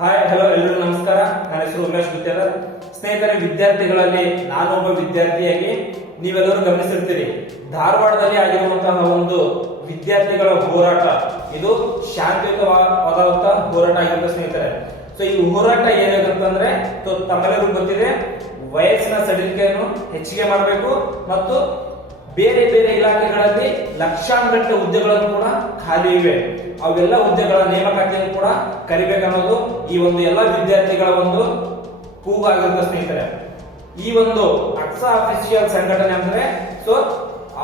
Hi hello ಎಲ್ಲರಿಗೂ ನಮಸ್ಕಾರ. ನನ್ನ ಹೆಸರು ಉಮೇಶ್ ಗುತ್ತೇದಾರ್. ಸ್ನೇಹಿತರೆ, ವಿದ್ಯಾರ್ಥಿಗಳಲ್ಲಿ ನಾನೊಬ್ಬ ವಿದ್ಯಾರ್ಥಿಯಾಗಿ ನೀವೆಲ್ಲರೂ ಗಮನಿಸಿರ್ತೀರಿ, ಧಾರವಾಡದಲ್ಲಿ ಆಗಿರುವಂತಹ ಒಂದು ವಿದ್ಯಾರ್ಥಿಗಳ ಹೋರಾಟ ಇದು ಶಾಂತಿಯುತವಾದಂತಹ ಹೋರಾಟ ಆಗಿರುತ್ತೆ ಸ್ನೇಹಿತರೆ. ಸೊ ಈ ಹೋರಾಟ ಏನಾಗುತ್ತಂದ್ರೆ ತಮ್ಮೆಲ್ಲರಿಗೂ ಗೊತ್ತಿದೆ, ವಯಸ್ಸಿನ ಸಡಿಲಿಕೆಯನ್ನು ಹೆಚ್ಚಿಗೆ ಮಾಡಬೇಕು ಮತ್ತು ಬೇರೆ ಬೇರೆ ಇಲಾಖೆಗಳಲ್ಲಿ ಲಕ್ಷಾನುಗಟ್ಟಲೆ ಹುದ್ದೆಗಳನ್ನು ಕೂಡ ಖಾಲಿ ಇವೆ. ಅವೆಲ್ಲ ಹುದ್ದೆಗಳ ನೇಮಕಾತಿಯನ್ನು ಕೂಡ ಕರಿಬೇಕನ್ನೋದು ಈ ಒಂದು ಎಲ್ಲ ವಿದ್ಯಾರ್ಥಿಗಳ ಒಂದು ಕೂಗಾಗಿರುತ್ತೆ ಸ್ನೇಹಿತರೆ. ಈ ಒಂದು ಅಕ್ಸಾ ಅಫಿಷಿಯಲ್ ಸಂಘಟನೆ ಅಂದ್ರೆ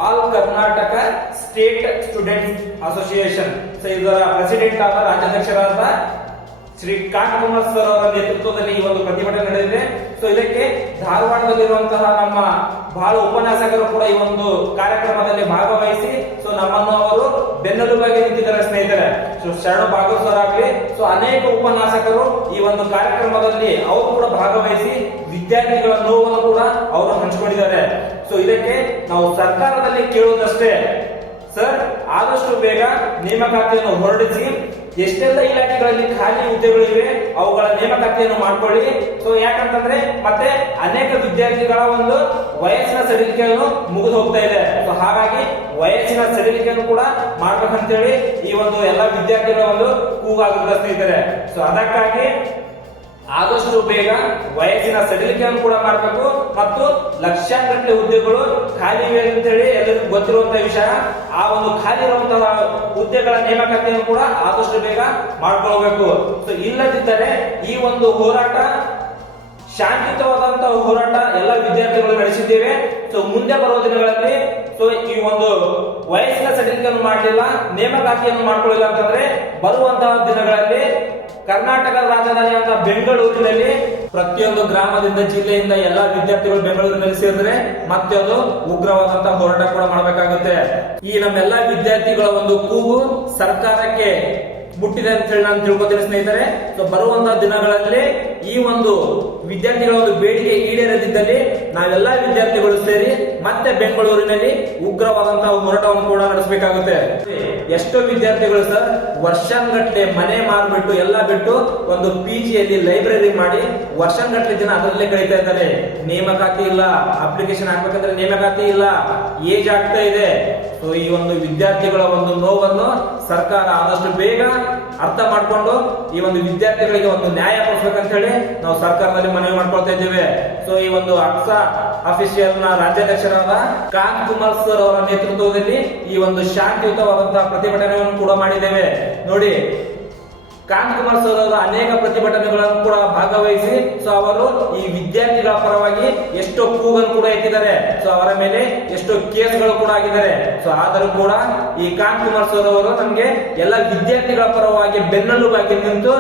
all Karnataka state students association. So ಇದರ ಪ್ರೆಸಿಡೆಂಟ್ ಆದ ರಾಜ್ಯಾಧ್ಯಕ್ಷರಾದ ಶ್ರೀ ಕಾಂತ್ ಕುಮಾರ್ ಸರ್ ಅವರ ನೇತೃತ್ವದಲ್ಲಿ ಈ ಒಂದು ಪ್ರತಿಭಟನೆ ನಡೆದಿದೆ. ಸೊ ಇದಕ್ಕೆ ಧಾರವಾಡದಲ್ಲಿರುವಂತಹ ನಮ್ಮ ಬಹಳ ಉಪನ್ಯಾಸಕರು ಕೂಡ ಈ ಒಂದು ಕಾರ್ಯಕ್ರಮದಲ್ಲಿ ಭಾಗವಹಿಸಿ ನಮ್ಮನ್ನು ಅವರು ಬೆನ್ನೆಲುಬಾಗಿ ನಿಂತಿದ್ದಾರೆ ಸ್ನೇಹಿತರೆ. ಶರಣು ಭಾಗವತ್ ಸರ್ ಆಗಲಿ, ಅನೇಕ ಉಪನ್ಯಾಸಕರು ಈ ಒಂದು ಕಾರ್ಯಕ್ರಮದಲ್ಲಿ ಅವರು ಕೂಡ ಭಾಗವಹಿಸಿ ವಿದ್ಯಾರ್ಥಿಗಳ ನೋವನ್ನು ಕೂಡ ಅವರು ಹಂಚಿಕೊಂಡಿದ್ದಾರೆ. ಇದಕ್ಕೆ ನಾವು ಸರ್ಕಾರದಲ್ಲಿ ಕೇಳುವುದಷ್ಟೇ, ಸರ್ ಆದಷ್ಟು ಬೇಗ ನೇಮಕಾತಿಯನ್ನು ಹೊರಡಿಸಿ, ಎಷ್ಟೆಲ್ಲ ಇಲಾಖೆಗಳಲ್ಲಿ ಖಾಲಿ ಹುದ್ದೆಗಳಿವೆ ಅವುಗಳ ನೇಮಕಾತಿಯನ್ನು ಮಾಡ್ಕೊಳ್ಳಿ. ಯಾಕಂತಂದ್ರೆ ಮತ್ತೆ ಅನೇಕ ವಿದ್ಯಾರ್ಥಿಗಳ ಒಂದು ವಯಸ್ಸಿನ ಸಡಿಲಿಕೆಯನ್ನು ಮುಗಿದು ಹೋಗ್ತಾ ಇದೆ. ಹಾಗಾಗಿ ವಯಸ್ಸಿನ ಸಡಿಲಿಕೆಯನ್ನು ಕೂಡ ಮಾಡ್ಬೇಕಂತೇಳಿ ಈ ಒಂದು ಎಲ್ಲ ವಿದ್ಯಾರ್ಥಿಗಳ ಒಂದು ಕೂಗಾಗುತ್ತೆ ಸ್ನೇಹಿತರೆ. ಅದಕ್ಕಾಗಿ ಆದಷ್ಟು ಬೇಗ ವಯಸ್ಸಿನ ಸಡಿಲಿಕೆಯನ್ನು ಕೂಡ ಮಾಡಬೇಕು ಮತ್ತು ಲಕ್ಷಾಂಗಟ್ಟಲೆ ಹುದ್ದೆಗಳು ಖಾಲಿ ಇವೆ ಅಂತೇಳಿ ಎಲ್ಲರಿಗೂ ಗೊತ್ತಿರುವಂತಹ ವಿಷಯ. ಆ ಒಂದು ಖಾಲಿ ಇರುವಂತಹ ಹುದ್ದೆಗಳ ನೇಮಕಾತಿಯನ್ನು ಕೂಡ ಆದಷ್ಟು ಬೇಗ ಮಾಡ್ಕೊಳ್ಬೇಕು. ಇಲ್ಲದಿದ್ದರೆ ಈ ಒಂದು ಹೋರಾಟ ಶಾಂತಿಯುತವಾದಂತಹ ಹೋರಾಟ ಎಲ್ಲ ವಿದ್ಯಾರ್ಥಿಗಳು ನಡೆಸಿದ್ದೇವೆ. ಮುಂದೆ ಬರುವ ದಿನಗಳಲ್ಲಿ ಈ ಒಂದು ವಯಸ್ಸಿನ ಸಡಿಲಿಕೆಯನ್ನು ಮಾಡಲಿಲ್ಲ, ನೇಮಕಾತಿಯನ್ನು ಮಾಡ್ಕೊಳ್ಳಿಲ್ಲ ಅಂತಂದ್ರೆ ಬರುವಂತಹ ದಿನಗಳಲ್ಲಿ ಕರ್ನಾಟಕ ರಾಜಧಾನಿಯಾದ ಬೆಂಗಳೂರಿನಲ್ಲಿ ಪ್ರತಿಯೊಂದು ಗ್ರಾಮದಿಂದ ಜಿಲ್ಲೆಯಿಂದ ಎಲ್ಲ ವಿದ್ಯಾರ್ಥಿಗಳು ಬೆಂಗಳೂರಿನಲ್ಲಿ ಸೇರಿದ್ರೆ ಮತ್ತೆ ಒಂದು ಉಗ್ರವಾದಂತಹ ಹೋರಾಟ ಕೂಡ ಮಾಡಬೇಕಾಗುತ್ತೆ. ಈ ನಮ್ಮೆಲ್ಲ ವಿದ್ಯಾರ್ಥಿಗಳ ಒಂದು ಕೂಗು ಸರ್ಕಾರಕ್ಕೆ ಮುಟ್ಟಿದೆ ಅಂತ ಹೇಳಿ ನಾನು ತಿಳ್ಕೊತೀನಿ ಸ್ನೇಹಿತರೆ. ಬರುವಂತಹ ದಿನಗಳಲ್ಲಿ ಈ ಒಂದು ವಿದ್ಯಾರ್ಥಿಗಳ ಒಂದು ಬೇಡಿಕೆ ಈಡೇರದಿದ್ದಲ್ಲಿ ನಾವೆಲ್ಲ ವಿದ್ಯಾರ್ಥಿಗಳು ಸೇರಿ ಮತ್ತೆ ಬೆಂಗಳೂರಿನಲ್ಲಿ ಉಗ್ರವಾದಂತಹ ಹೋರಾಟವನ್ನು ಕೂಡ ನಡೆಸಬೇಕಾಗುತ್ತೆ. ಎಷ್ಟೋ ವಿದ್ಯಾರ್ಥಿಗಳು ಸರ್ ವರ್ಷಾನ್ಗಟ್ಲೆ ಮನೆ ಮಾರ್ಬಿಟ್ಟು ಎಲ್ಲ ಬಿಟ್ಟು ಒಂದು ಪಿಜಿಯಲ್ಲಿ ಲೈಬ್ರರಿ ಮಾಡಿ ವರ್ಷಾನ್ಗಟ್ಲೆ ದಿನ ಅದರಲ್ಲೇ ಕಳೀತಾ ಇದ್ದಾರೆ. ನೇಮಕಾತಿ ಇಲ್ಲ, ಅಪ್ಲಿಕೇಶನ್ ಹಾಕ್ಬೇಕಂದ್ರೆ ನೇಮಕಾತಿ ಇಲ್ಲ, ಏಜ್ ಆಗ್ತಾ ಇದೆ. ಈ ಒಂದು ವಿದ್ಯಾರ್ಥಿಗಳ ಒಂದು ನೋವನ್ನು ಸರ್ಕಾರ ಆದಷ್ಟು ಬೇಗ ಅರ್ಥ ಮಾಡಿಕೊಂಡು ಈ ಒಂದು ವಿದ್ಯಾರ್ಥಿಗಳಿಗೆ ಒಂದು ನ್ಯಾಯ ಕೊಡಿಸ್ಬೇಕಂತ ಹೇಳಿ ನಾವು ಸರ್ಕಾರದಲ್ಲಿ ಮನವಿ ಮಾಡ್ಕೊಳ್ತಾ ಇದ್ದೇವೆ. ಈ ಒಂದು ಅಕ್ಸಾ ಅಫಿಷಿಯಲ್ ನ ರಾಜ್ಯಾಧ್ಯಕ್ಷರಾದ ಕಾಂತ್ ಕುಮಾರ್ ಸರ್ ಅವರ ನೇತೃತ್ವದಲ್ಲಿ ಈ ಒಂದು ಶಾಂತಿಯುತವಾದಂತಹ ಪ್ರತಿಭಟನೆಯನ್ನು ಕೂಡ ಮಾಡಿದ್ದೇವೆ. ನೋಡಿ, ಕಾಂತ್ ಕುಮಾರ್ ಸರ್ ಅವರು ಅನೇಕ ಪ್ರತಿಭಟನೆಗಳನ್ನು ಕೂಡ ಭಾಗವಹಿಸಿ ಅವರು ಈ ವಿದ್ಯಾರ್ಥಿಗಳ ಪರವಾಗಿ ಎಷ್ಟೋ ಕೂಗನ್ನು ಕೂಡ ಎತ್ತಿದ್ದಾರೆ. ಅವರ ಮೇಲೆ ಎಷ್ಟೋ ಕೇಸ್ಗಳು ಕೂಡ ಆಗಿದ್ದಾರೆ. ಆದರೂ ಕೂಡ ಈ ಕಾಂತ್ ಕುಮಾರ್ ಸರ್ ಅವರು ನಮ್ಗೆ ಎಲ್ಲ ವಿದ್ಯಾರ್ಥಿಗಳ ಪರವಾಗಿ ಬೆನ್ನೆಲುಬಾಗಿ ನಿಂತು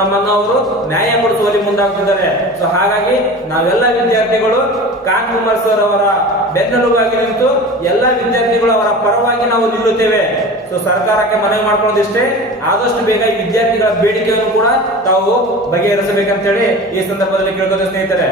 ನಮ್ಮನ್ನು ಅವರು ನ್ಯಾಯ ಕೊಡಿಸುವಲ್ಲಿ ಮುಂದಾಗ್ತಿದ್ದಾರೆ. ಹಾಗಾಗಿ ನಾವೆಲ್ಲ ವಿದ್ಯಾರ್ಥಿಗಳು ಕಾಂತ್ ಕುಮಾರ್ ಸರ್ ಅವರ ಬೆನ್ನೆಲುಬಾಗಿ ನಿಂತು ಎಲ್ಲ ವಿದ್ಯಾರ್ಥಿಗಳು ಅವರ ಪರವಾಗಿ ನಾವು ನಿಲ್ಲುತ್ತೇವೆ. ಸರ್ಕಾರಕ್ಕೆ ಮನವಿ ಮಾಡ್ಕೊಳ್ಳೋದಿಷ್ಟೇ, ಆದಷ್ಟು ಬೇಗ ಈ ವಿದ್ಯಾರ್ಥಿಗಳ ಬೇಡಿಕೆಯನ್ನು ಕೂಡ ತಾವು ಬಗೆಹರಿಸಬೇಕಂತ ಹೇಳಿ ಈ ಸಂದರ್ಭದಲ್ಲಿ ಕೇಳ್ಕೊಳ್ತೇವೆ ಸ್ನೇಹಿತರೆ.